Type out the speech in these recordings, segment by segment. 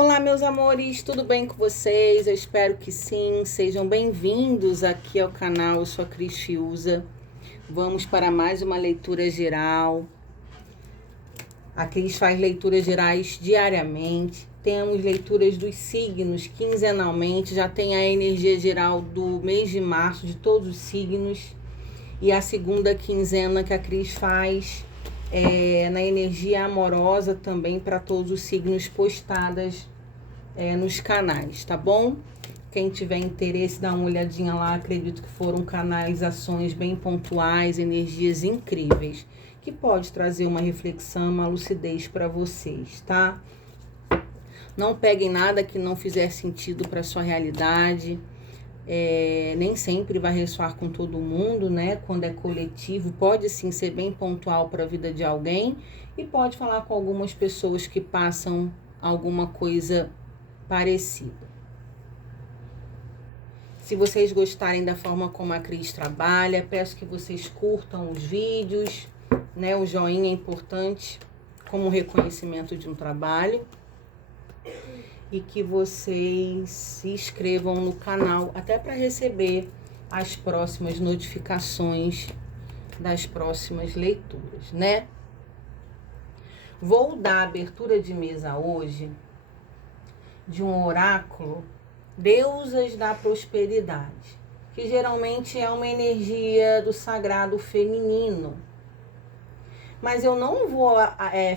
Olá, meus amores, tudo bem com vocês? Eu espero que sim. Sejam bem-vindos aqui ao canal. Eu sou a Cris Fiuza. Vamos para mais uma leitura geral. A Cris faz leituras gerais diariamente. Temos leituras dos signos quinzenalmente. Já tem a energia geral do mês de março, de todos os signos. E a segunda quinzena que a Cris faz na energia amorosa também para todos os signos postadas nos canais, tá bom? Quem tiver interesse, dá uma olhadinha lá. Acredito que foram canalizações bem pontuais, energias incríveis, que pode trazer uma reflexão, uma lucidez para vocês, tá? Não peguem nada que não fizer sentido para sua realidade. Nem sempre vai ressoar com todo mundo, né? Quando é coletivo, pode sim ser bem pontual para a vida de alguém e pode falar com algumas pessoas que passam alguma coisa parecida. Se vocês gostarem da forma como a Cris trabalha, peço que vocês curtam os vídeos, né? O joinha é importante como reconhecimento de um trabalho. E que vocês se inscrevam no canal, até para receber as próximas notificações das próximas leituras, né? Vou dar abertura de mesa hoje de um oráculo, Deusas da Prosperidade, que geralmente é uma energia do sagrado feminino. Mas eu não vou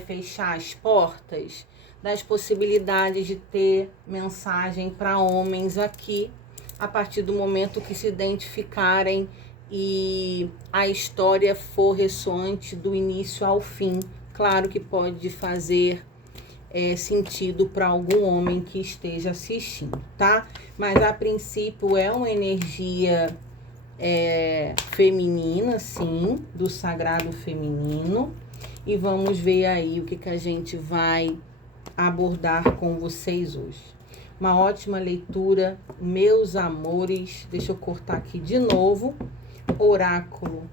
fechar as portas das possibilidades de ter mensagem para homens aqui, a partir do momento que se identificarem e a história for ressoante do início ao fim. Claro que pode fazer sentido para algum homem que esteja assistindo, tá? Mas a princípio é uma energia feminina, sim, do sagrado feminino. E vamos ver aí o que a gente vai abordar com vocês hoje. Uma ótima leitura, meus amores. Deixa eu cortar aqui de novo. Oráculo,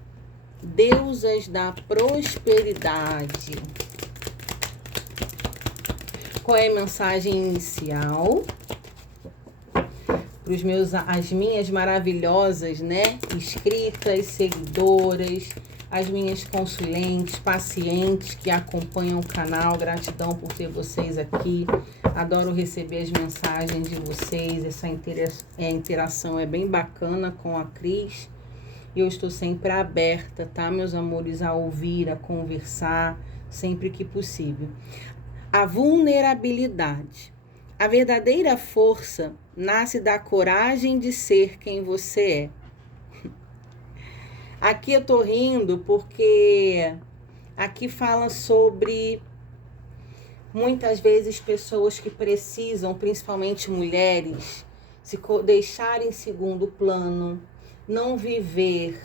Deusas da Prosperidade. Qual é a mensagem inicial? Para as minhas maravilhosas, né? Inscritas, seguidoras, as minhas consulentes, pacientes que acompanham o canal. Gratidão por ter vocês aqui. Adoro receber as mensagens de vocês. Essa interação é bem bacana com a Cris. E eu estou sempre aberta, tá, meus amores, a ouvir, a conversar, sempre que possível. A vulnerabilidade. A verdadeira força nasce da coragem de ser quem você é. Aqui eu tô rindo porque aqui fala sobre muitas vezes pessoas que precisam, principalmente mulheres, se deixar em segundo plano, não viver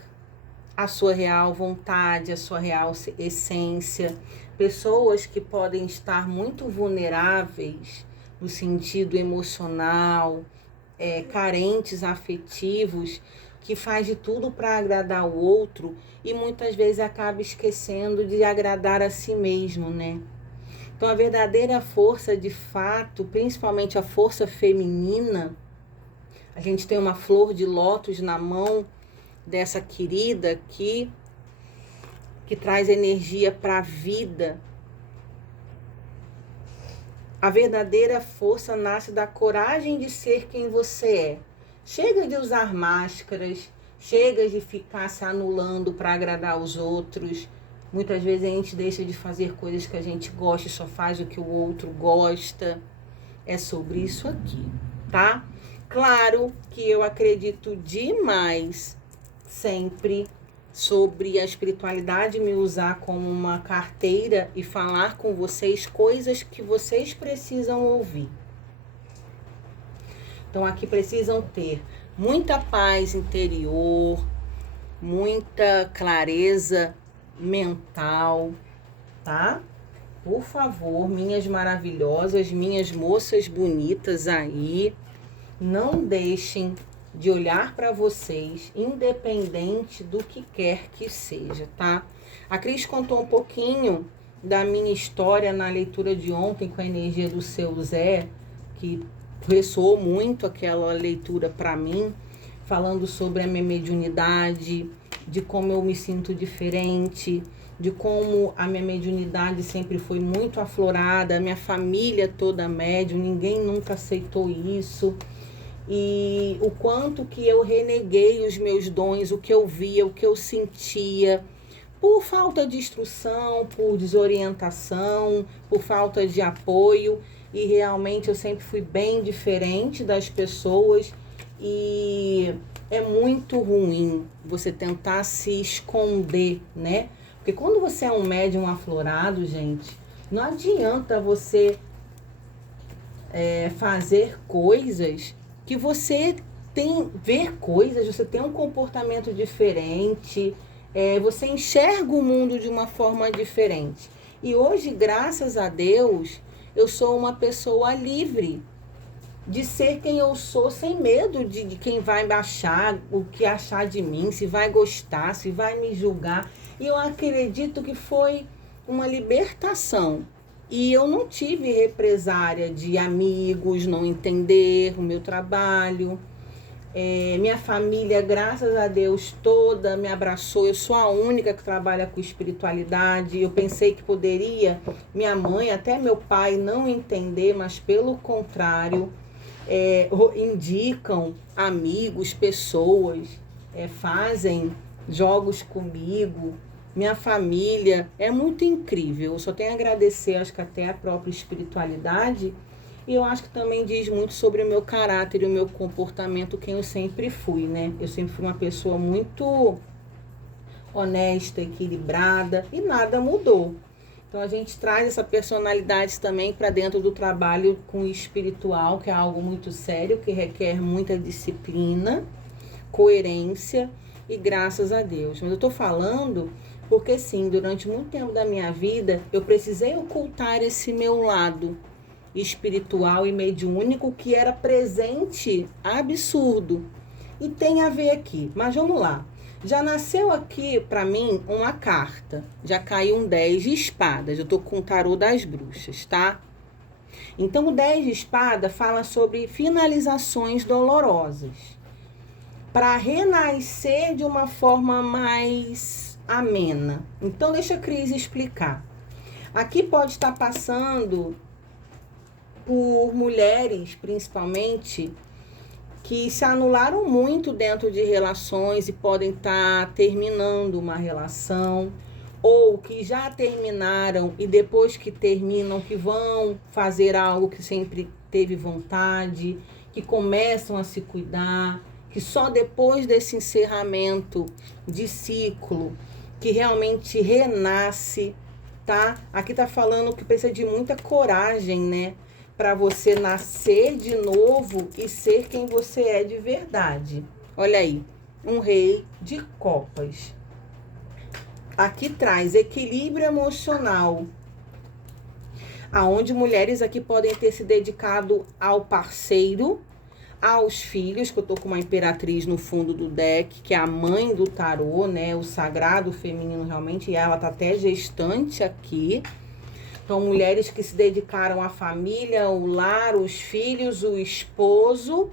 a sua real vontade, a sua real essência. Pessoas que podem estar muito vulneráveis no sentido emocional, carentes afetivos, que faz de tudo para agradar o outro e muitas vezes acaba esquecendo de agradar a si mesmo, né? Então a verdadeira força, de fato, principalmente a força feminina, a gente tem uma flor de lótus na mão dessa querida aqui, que traz energia para a vida. A verdadeira força nasce da coragem de ser quem você é. Chega de usar máscaras, chega de ficar se anulando para agradar os outros. Muitas vezes a gente deixa de fazer coisas que a gente gosta e só faz o que o outro gosta. É sobre isso aqui, tá? Claro que eu acredito demais sempre sobre a espiritualidade me usar como uma carteira e falar com vocês coisas que vocês precisam ouvir. Então aqui precisam ter muita paz interior, muita clareza mental, tá? Por favor, minhas maravilhosas, minhas moças bonitas aí, não deixem de olhar para vocês, independente do que quer que seja, tá? A Cris contou um pouquinho da minha história na leitura de ontem com a energia do seu Zé, que ressoou muito aquela leitura para mim, falando sobre a minha mediunidade, de como eu me sinto diferente, de como a minha mediunidade sempre foi muito aflorada, a minha família toda médium, ninguém nunca aceitou isso. E o quanto que eu reneguei os meus dons, o que eu via, o que eu sentia, por falta de instrução, por desorientação, por falta de apoio. E realmente eu sempre fui bem diferente das pessoas. E é muito ruim você tentar se esconder, né? Porque quando você é um médium aflorado, gente, não adianta você fazer coisas que você ver coisas, você tem um comportamento diferente, você enxerga o mundo de uma forma diferente. E hoje, graças a Deus, eu sou uma pessoa livre de ser quem eu sou, sem medo de quem vai me achar, o que achar de mim, se vai gostar, se vai me julgar. E eu acredito que foi uma libertação. E eu não tive represária de amigos não entender o meu trabalho. Minha família, graças a Deus, toda me abraçou. Eu sou a única que trabalha com espiritualidade. Eu pensei que poderia minha mãe, até meu pai, não entender, mas pelo contrário, indicam amigos, pessoas, fazem jogos comigo. Minha família é muito incrível. Eu só tenho a agradecer, acho que até a própria espiritualidade. E eu acho que também diz muito sobre o meu caráter e o meu comportamento, quem eu sempre fui, né? Eu sempre fui uma pessoa muito honesta, equilibrada, e nada mudou. Então a gente traz essa personalidade também para dentro do trabalho com o espiritual, que é algo muito sério, que requer muita disciplina, coerência e graças a Deus. Mas eu estou falando porque sim, durante muito tempo da minha vida, eu precisei ocultar esse meu lado espiritual e mediúnico que era presente, absurdo. E tem a ver aqui, mas vamos lá. Já nasceu aqui para mim uma carta, já caiu um 10 de espadas, eu tô com o tarô das bruxas, tá? Então o 10 de espada fala sobre finalizações dolorosas, para renascer de uma forma mais amena. Então deixa a Cris explicar. Aqui pode estar passando por mulheres, principalmente, que se anularam muito dentro de relações e podem estar terminando uma relação, ou que já terminaram e depois que terminam, que vão fazer algo que sempre teve vontade, que começam a se cuidar, que só depois desse encerramento de ciclo, que realmente renasce, tá? Aqui tá falando que precisa de muita coragem, né? Para você nascer de novo e ser quem você é de verdade. Olha aí, um rei de copas. Aqui traz equilíbrio emocional, aonde mulheres aqui podem ter se dedicado ao parceiro, aos filhos, que eu tô com uma imperatriz no fundo do deck, que é a mãe do tarô, né? O sagrado feminino realmente, e ela tá até gestante aqui. Então, mulheres que se dedicaram à família, o lar, os filhos, o esposo.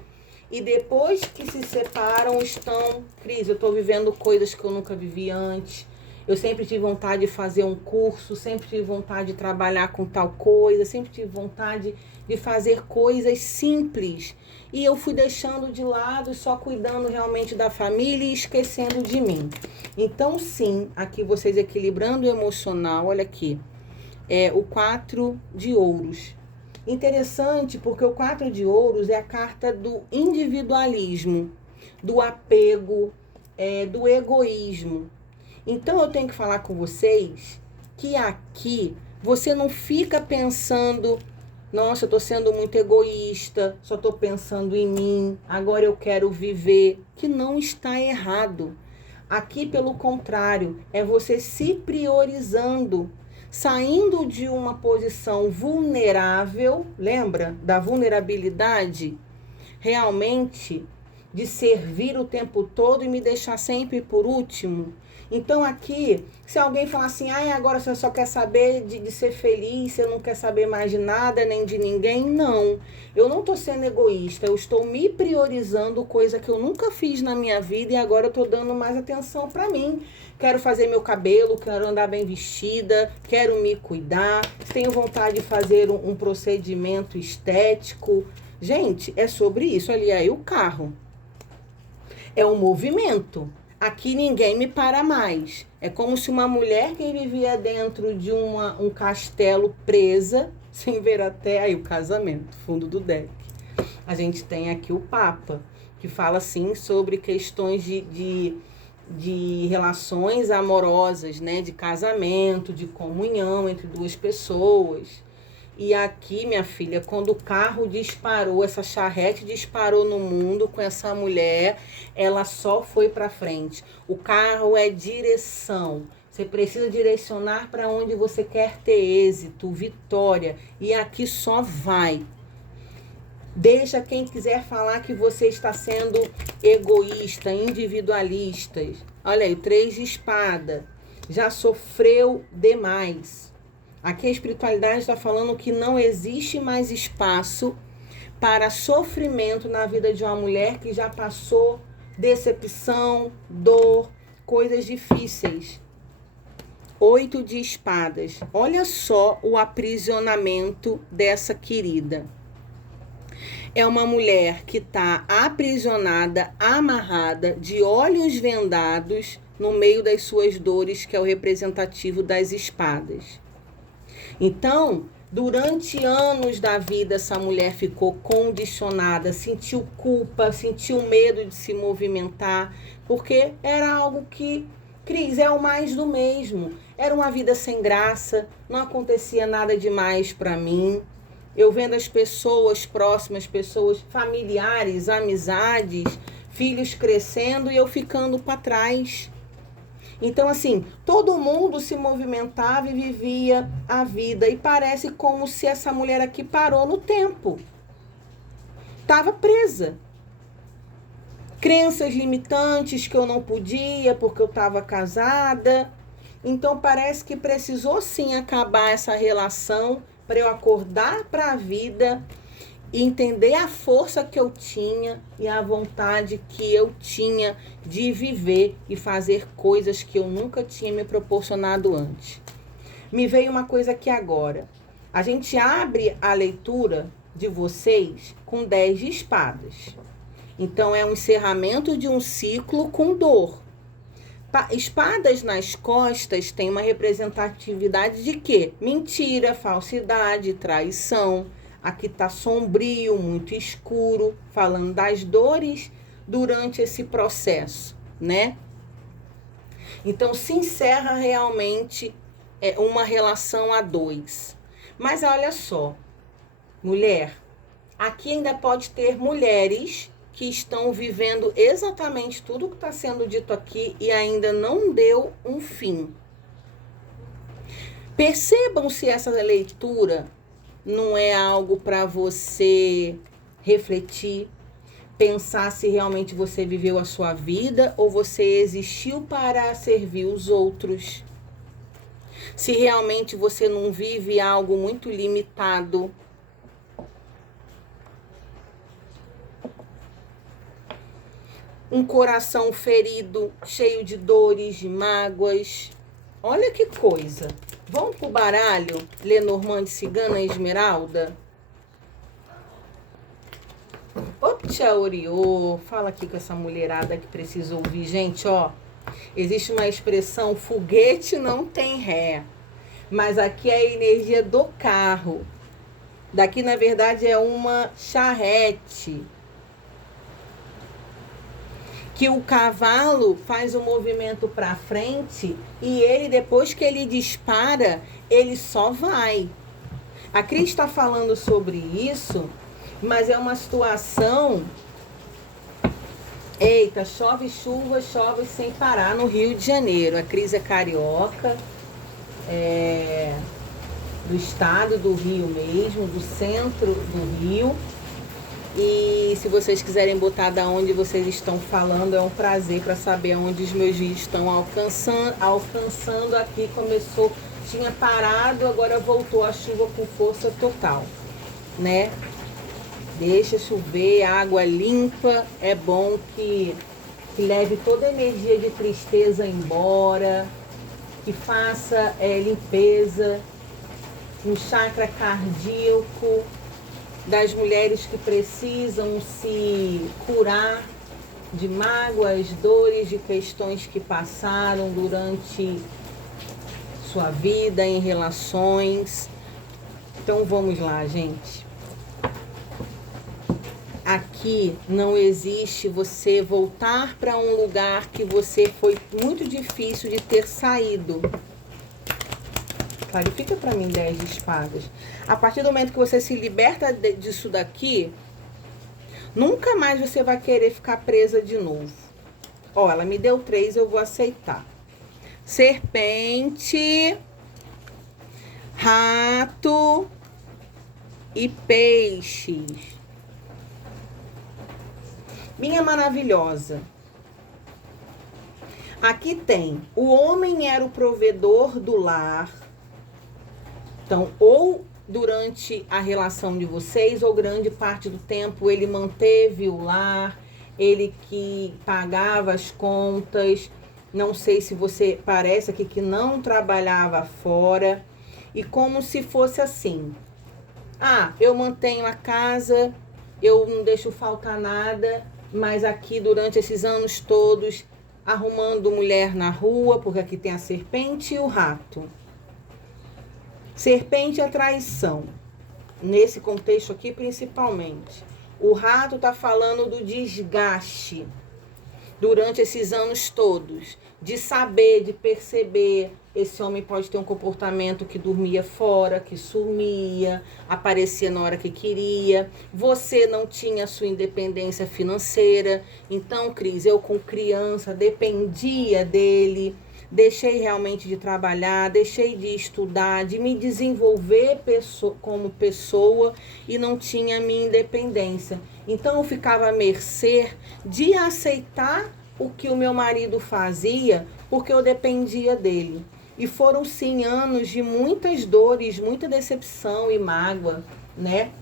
E depois que se separam, estão... Cris, eu estou vivendo coisas que eu nunca vivi antes. Eu sempre tive vontade de fazer um curso, sempre tive vontade de trabalhar com tal coisa, sempre tive vontade de fazer coisas simples. E eu fui deixando de lado, só cuidando realmente da família e esquecendo de mim. Então, sim, aqui vocês equilibrando o emocional, olha aqui. O 4 de ouros. Interessante porque o 4 de ouros é a carta do individualismo, do apego, do egoísmo. Então eu tenho que falar com vocês que aqui você não fica pensando, nossa, eu tô sendo muito egoísta, só tô pensando em mim, agora eu quero viver, que não está errado. Aqui, pelo contrário, é você se priorizando, saindo de uma posição vulnerável, lembra da vulnerabilidade? Realmente de servir o tempo todo e me deixar sempre por último. Então aqui, se alguém falar assim, agora você só quer saber de ser feliz, você não quer saber mais de nada, nem de ninguém, não. Eu não estou sendo egoísta, eu estou me priorizando, coisa que eu nunca fiz na minha vida e agora eu estou dando mais atenção para mim. Quero fazer meu cabelo, quero andar bem vestida, quero me cuidar, tenho vontade de fazer um procedimento estético. Gente, é sobre isso. Ali aí o carro. É um movimento. Aqui ninguém me para mais. É como se uma mulher que vivia dentro de um castelo presa, sem ver até aí o casamento, fundo do deck. A gente tem aqui o Papa, que fala assim sobre questões de relações amorosas, né? De casamento, de comunhão entre duas pessoas. E aqui, minha filha, quando o carro disparou, essa charrete disparou no mundo com essa mulher, ela só foi para frente. O carro é direção. Você precisa direcionar para onde você quer ter êxito, vitória. E aqui só vai. Deixa quem quiser falar que você está sendo egoísta, individualista. Olha aí, o 3 de espada. Já sofreu demais. Aqui a espiritualidade está falando que não existe mais espaço para sofrimento na vida de uma mulher que já passou decepção, dor, coisas difíceis. 8 de espadas. Olha só o aprisionamento dessa querida. É uma mulher que está aprisionada, amarrada, de olhos vendados, no meio das suas dores, que é o representativo das espadas. Então, durante anos da vida, essa mulher ficou condicionada, sentiu culpa, sentiu medo de se movimentar, porque era algo que, Cris, é o mais do mesmo. Era uma vida sem graça, não acontecia nada demais para mim. Eu vendo as pessoas próximas, pessoas familiares, amizades, filhos crescendo e eu ficando para trás. Então, assim, todo mundo se movimentava e vivia a vida. E parece como se essa mulher aqui parou no tempo. Estava presa. Crenças limitantes que eu não podia porque eu estava casada. Então, parece que precisou sim acabar essa relação para eu acordar para a vida e entender a força que eu tinha e a vontade que eu tinha de viver e fazer coisas que eu nunca tinha me proporcionado antes. Me veio uma coisa aqui agora. A gente abre a leitura de vocês com 10 de espadas. Então, é um encerramento de um ciclo com dor. Espadas nas costas tem uma representatividade de quê? Mentira, falsidade, traição. Aqui está sombrio, muito escuro, falando das dores durante esse processo, né? Então, se encerra realmente uma relação a dois. Mas olha só, mulher, aqui ainda pode ter mulheres que estão vivendo exatamente tudo que está sendo dito aqui e ainda não deu um fim. Percebam se essa leitura não é algo para você refletir, pensar se realmente você viveu a sua vida ou você existiu para servir os outros. Se realmente você não vive algo muito limitado. Um coração ferido, cheio de dores, de mágoas. Olha que coisa. Vamos pro baralho? Lenormand, Cigana e Esmeralda? Ô, tia Oriô, fala aqui com essa mulherada que precisa ouvir. Gente, ó, existe uma expressão, foguete não tem ré. Mas aqui é a energia do carro. Daqui, na verdade, é uma charrete. Que o cavalo faz o movimento para frente e ele, depois que ele dispara, ele só vai. A Cris está falando sobre isso, mas é uma situação... Eita, chove chuva, chove sem parar no Rio de Janeiro. A Cris é carioca, do estado do Rio mesmo, do centro do Rio. E se vocês quiserem botar da onde vocês estão falando, é um prazer para saber onde os meus vídeos estão alcançando. Aqui começou, tinha parado, agora voltou a chuva com força total, né? Deixa chover, água limpa, é bom que leve toda a energia de tristeza embora, que faça limpeza no chakra cardíaco das mulheres que precisam se curar de mágoas, dores, de questões que passaram durante sua vida em relações. Então vamos lá, gente. Aqui não existe você voltar para um lugar que você foi muito difícil de ter saído. Clarifica para mim 10 de espadas. A partir do momento que você se liberta disso daqui, nunca mais você vai querer ficar presa de novo. Ó, ela me deu 3, eu vou aceitar. Serpente, rato e peixes. Minha maravilhosa. Aqui tem, o homem era o provedor do lar. Então, ou durante a relação de vocês, ou grande parte do tempo, ele manteve o lar, ele que pagava as contas. Não sei se você parece aqui que não trabalhava fora. E como se fosse assim. Ah, eu mantenho a casa, eu não deixo faltar nada, mas aqui durante esses anos todos, arrumando mulher na rua, porque aqui tem a serpente e o rato. Serpente é traição, nesse contexto aqui principalmente. O rato está falando do desgaste durante esses anos todos, de saber, de perceber. Esse homem pode ter um comportamento que dormia fora, que sumia, aparecia na hora que queria. Você não tinha sua independência financeira. Então, Cris, eu com criança dependia dele. Deixei realmente de trabalhar, deixei de estudar, de me desenvolver como pessoa e não tinha minha independência. Então eu ficava à mercê de aceitar o que o meu marido fazia porque eu dependia dele. E foram sim anos de muitas dores, muita decepção e mágoa, né?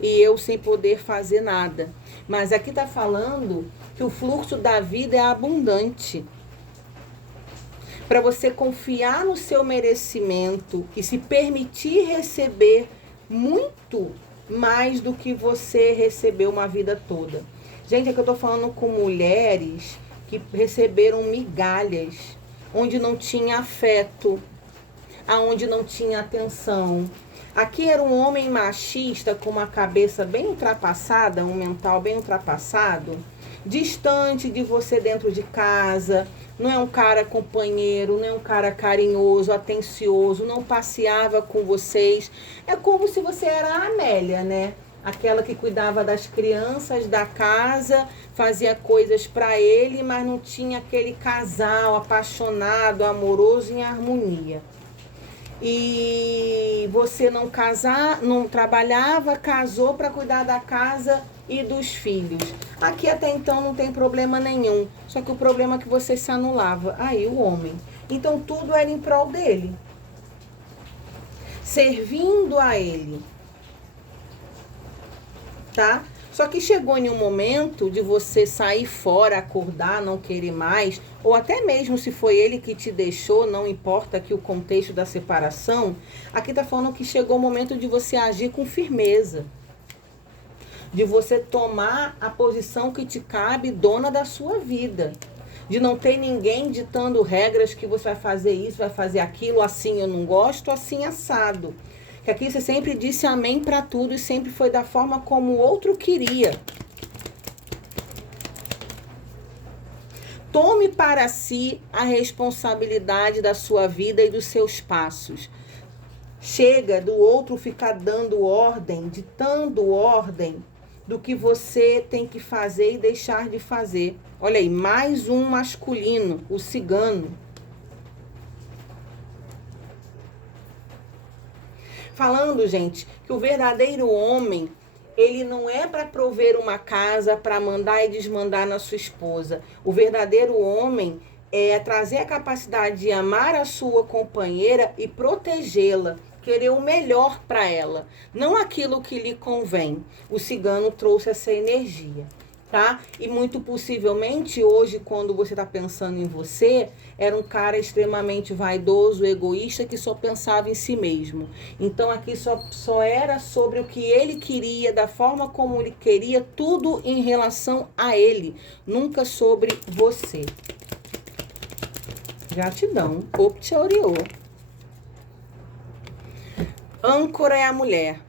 E eu sem poder fazer nada. Mas aqui está falando que o fluxo da vida é abundante. Para você confiar no seu merecimento e se permitir receber muito mais do que você recebeu uma vida toda. Gente, é que eu tô falando com mulheres que receberam migalhas, onde não tinha afeto, aonde não tinha atenção. Aqui era um homem machista com uma cabeça bem ultrapassada, um mental bem ultrapassado, distante de você dentro de casa. Não é um cara companheiro, não é um cara carinhoso, atencioso, não passeava com vocês. É como se você era a Amélia, né? Aquela que cuidava das crianças da casa, fazia coisas para ele, mas não tinha aquele casal apaixonado, amoroso, em harmonia. E você não trabalhava, casou para cuidar da casa e dos filhos. Aqui até então não tem problema nenhum. Só que o problema é que você se anulava. Aí o homem. Então tudo era em prol dele. Servindo a ele. Tá? Só que chegou em um momento de você sair fora, acordar, não querer mais, ou até mesmo se foi ele que te deixou, não importa aqui o contexto da separação, aqui tá falando que chegou o momento de você agir com firmeza. De você tomar a posição que te cabe, dona da sua vida. De não ter ninguém ditando regras que você vai fazer isso, vai fazer aquilo, assim eu não gosto, assim assado. Que aqui você sempre disse amém para tudo e sempre foi da forma como o outro queria. Tome para si a responsabilidade da sua vida e dos seus passos. Chega do outro ficar dando ordem, ditando ordem do que você tem que fazer e deixar de fazer. Olha aí, mais um masculino, o cigano. Falando, gente, que o verdadeiro homem Ele não é para prover uma casa, para mandar e desmandar na sua esposa. O verdadeiro homem é trazer a capacidade de amar a sua companheira e protegê-la, querer o melhor para ela, não aquilo que lhe convém. O cigano trouxe essa energia, tá? E muito possivelmente hoje, quando você está pensando em você, era um cara extremamente vaidoso, egoísta, que só pensava em si mesmo. Então aqui só era sobre o que ele queria, da forma como ele queria, tudo em relação a ele, nunca sobre você. Gratidão. Optioriô. Âncora é a mulher.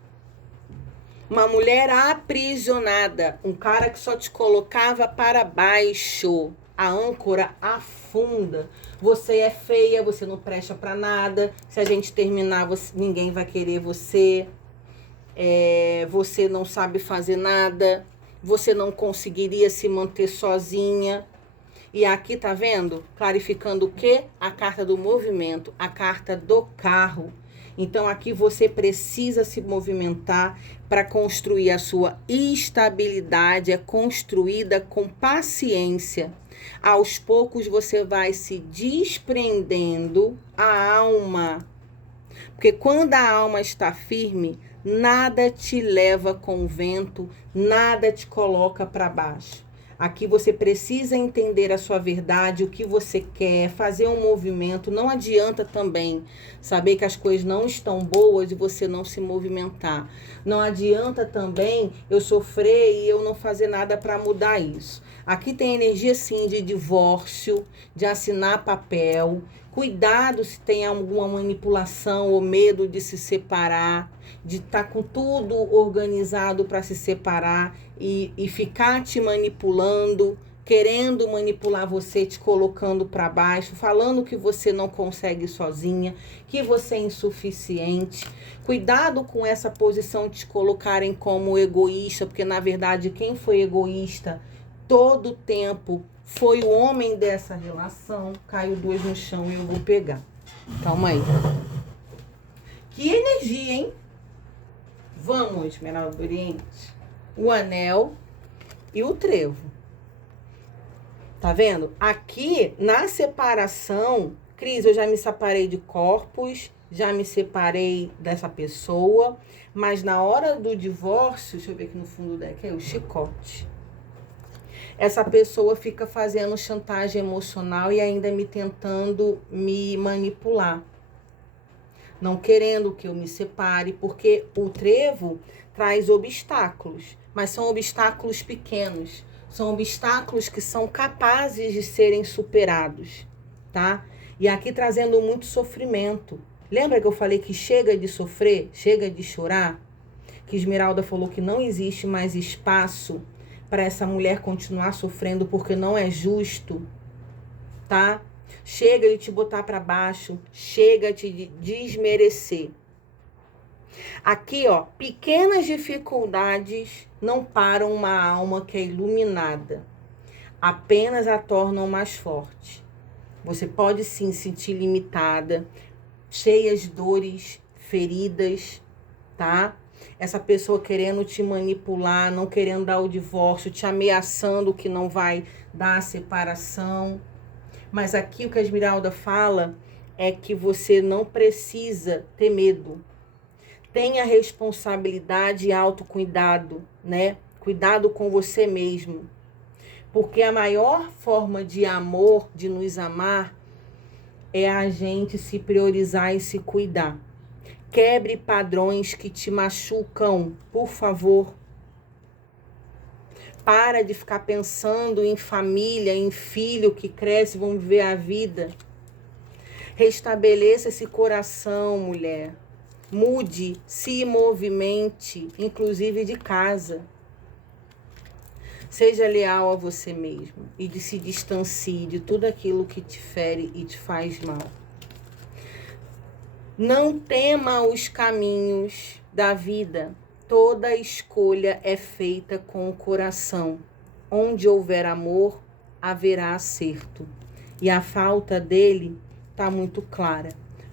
Uma mulher aprisionada. Um cara que só te colocava para baixo. A âncora afunda. Você é feia, você não presta para nada. Se a gente terminar, ninguém vai querer você. Você não sabe fazer nada. Você não conseguiria se manter sozinha. E aqui, tá vendo? Clarificando o quê? A carta do movimento, a carta do carro. Então, aqui você precisa se movimentar para construir a sua estabilidade, é construída com paciência. Aos poucos você vai se desprendendo a alma. Porque quando a alma está firme, nada te leva com o vento, nada te coloca para baixo. Aqui você precisa entender a sua verdade, o que você quer, fazer um movimento. Não adianta também saber que as coisas não estão boas e você não se movimentar. Não adianta também eu sofrer e eu não fazer nada para mudar isso. Aqui tem energia sim de divórcio, de assinar papel. Cuidado se tem alguma manipulação ou medo de se separar, de estar com tudo organizado para se separar e ficar te manipulando, querendo manipular você, te colocando para baixo, falando que você não consegue sozinha, que você é insuficiente. Cuidado com essa posição de te colocarem como egoísta, porque na verdade quem foi egoísta todo o tempo foi o homem dessa relação. Caiu 2 no chão e eu vou pegar. Calma aí. Que energia, hein? Vamos, Esmeralda do Oriente. O anel e o trevo. Tá vendo? Aqui, na separação, Cris, eu já me separei de corpos, já me separei dessa pessoa, mas na hora do divórcio, deixa eu ver aqui no fundo do deck, é o chicote. Essa pessoa fica fazendo chantagem emocional e ainda me tentando me manipular. Não querendo que eu me separe, porque o trevo traz obstáculos, mas são obstáculos pequenos. São obstáculos que são capazes de serem superados, tá? E aqui trazendo muito sofrimento. Lembra que eu falei que chega de sofrer, chega de chorar? Que Esmeralda falou que não existe mais espaço para essa mulher continuar sofrendo porque não é justo, tá? Chega de te botar para baixo, chega de desmerecer. Aqui, ó, pequenas dificuldades não param uma alma que é iluminada, apenas a tornam mais forte. Você pode sim se sentir limitada, cheia de dores, feridas, tá? Essa pessoa querendo te manipular, não querendo dar o divórcio, te ameaçando que não vai dar a separação. Mas aqui o que a Esmeralda fala é que você não precisa ter medo. Tenha responsabilidade e autocuidado, né? Cuidado com você mesmo. Porque a maior forma de amor, de nos amar, é a gente se priorizar e se cuidar. Quebre padrões que te machucam, por favor. Para de ficar pensando em família, em filho que cresce, vão viver a vida. Restabeleça esse coração, mulher. Mude, se movimente, inclusive de casa. Seja leal a você mesmo e se distancie de tudo aquilo que te fere e te faz mal. Não tema os caminhos da vida. Toda escolha é feita com o coração. Onde houver amor, haverá acerto. E a falta dele está muito clara.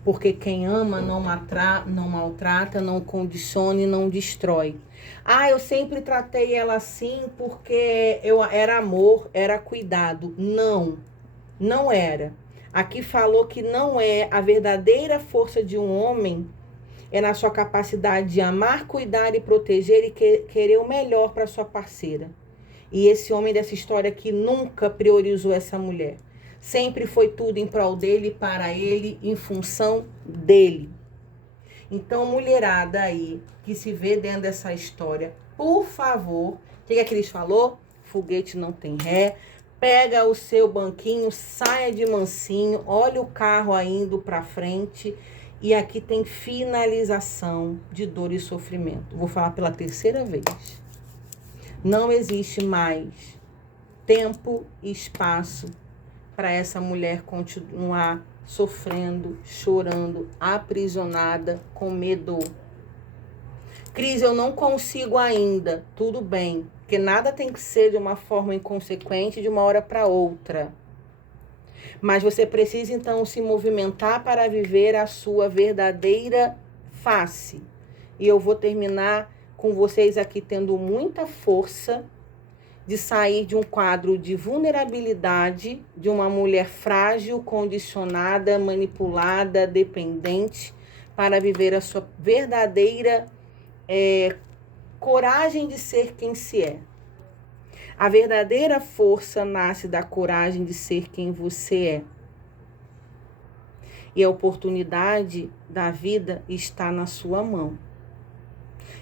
Porque quem ama não maltrata, não condiciona e não destrói. Ah, eu sempre tratei ela assim porque era amor, era cuidado. Não, não era. Aqui falou que não é a verdadeira força de um homem é na sua capacidade de amar, cuidar e proteger e querer o melhor para sua parceira. E esse homem dessa história aqui nunca priorizou essa mulher. Sempre foi tudo em prol dele, para ele, em função dele. Então, mulherada aí, que se vê dentro dessa história, por favor, o que a Cris falou? Foguete não tem ré. Pega o seu banquinho, saia de mansinho, olha o carro aí indo para frente. E aqui tem finalização de dor e sofrimento. Vou falar pela terceira vez. Não existe mais tempo e espaço para essa mulher continuar sofrendo, chorando, aprisionada, com medo. Cris, eu não consigo ainda. Tudo bem, porque nada tem que ser de uma forma inconsequente de uma hora para outra. Mas você precisa, então, se movimentar para viver a sua verdadeira face. E eu vou terminar com vocês aqui tendo muita força de sair de um quadro de vulnerabilidade, de uma mulher frágil, condicionada, manipulada, dependente, para viver a sua verdadeira coragem de ser quem se é. A verdadeira força nasce da coragem de ser quem você é. E a oportunidade da vida está na sua mão.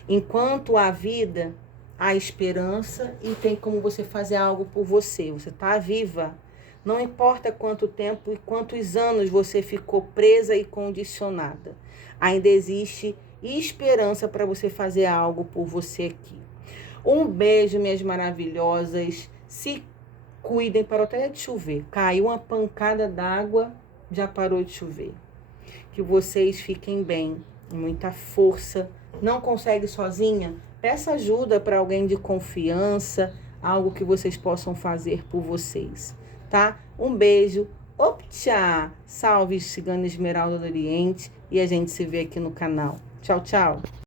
Enquanto há vida, há esperança e tem como você fazer algo por você. Você está viva. Não importa quanto tempo e quantos anos você ficou presa e condicionada. Ainda existe esperança para você fazer algo por você aqui. Um beijo, minhas maravilhosas. Se cuidem, parou até de chover. Caiu uma pancada d'água, já parou de chover. Que vocês fiquem bem, muita força. Não consegue sozinha? Peça ajuda para alguém de confiança, algo que vocês possam fazer por vocês, tá? Um beijo. Optcha! Salve, Cigana Esmeralda do Oriente. E a gente se vê aqui no canal. Tchau, tchau.